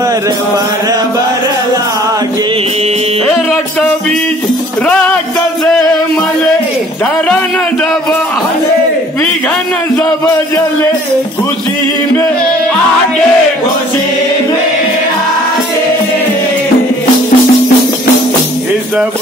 बरबर लागे। रक्त बीज रक्त से मले धरन दब हले विघन सब जले खुशी में आगे खुशी में आगे सब